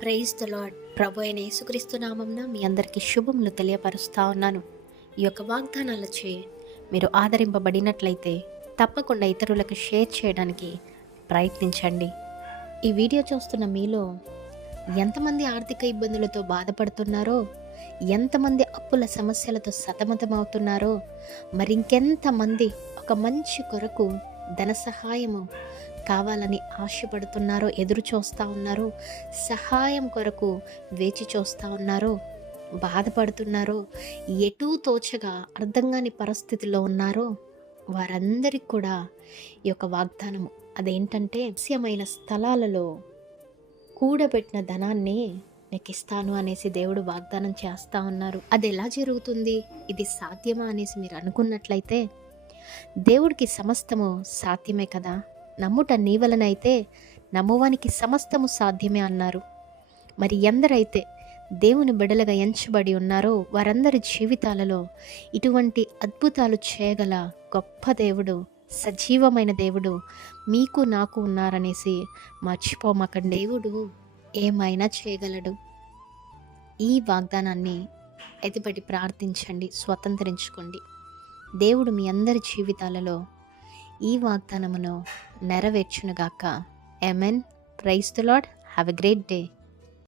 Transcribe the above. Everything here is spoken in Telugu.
Praise the lord. ప్రభు అయిన యేసుక్రీస్తు నామమున మీ అందరికీ శుభములు తెలియపరుస్తా ఉన్నాను. ఈ యొక్క వాగ్దానాలచే మీరు ఆదరింపబడినట్లయితే తప్పకుండా ఇతరులకు షేర్ చేయడానికి ప్రయత్నించండి. ఈ వీడియో చూస్తున్న మీలో ఎంతమంది ఆర్థిక ఇబ్బందులతో బాధపడుతున్నారో, ఎంతమంది అప్పుల సమస్యలతో సతమతమవుతున్నారో, మరింకెంతమంది ఒక మంచి కొరకు ధన సహాయము కావాలని ఆశపడుతున్నారో, ఎదురు చూస్తూ ఉన్నారో, సహాయం కొరకు వేచి చూస్తూ ఉన్నారో, బాధపడుతున్నారో, ఎటూ తోచగా అర్థం కాని పరిస్థితిలో ఉన్నారో వారందరికీ కూడా ఈ యొక్క వాగ్దానము అదేంటంటే, రహస్యమైన స్థలాలలో కూడబెట్టిన ధనాన్ని నీకు ఇస్తాను అనేసి దేవుడు వాగ్దానం చేస్తూ ఉన్నారు. అది ఎలా జరుగుతుంది, ఇది సాధ్యమా అనేసి మీరు అనుకున్నట్లయితే, దేవుడికి సమస్తము సాధ్యమే కదా. నమ్ముట నీ వలనైతే నమ్మువానికి సమస్తము సాధ్యమే అన్నారు. మరి ఎందరైతే దేవుని బిడ్డలుగా ఎంచబడి ఉన్నారో వారందరి జీవితాలలో ఇటువంటి అద్భుతాలు చేయగల గొప్ప దేవుడు, సజీవమైన దేవుడు మీకు నాకు ఉన్నారనేసి మర్చిపోమాకండి. దేవుడు ఏమైనా చేయగలడు. ఈ వాగ్దానాన్ని ఎత్తిపట్టి ప్రార్థించండి, స్వతంత్రించుకోండి. దేవుడు మీ అందరి జీవితాలలో ఈ వాగ్దానమును నెరవేర్చునుగాక. Amen. Praise the Lord. Have a great day.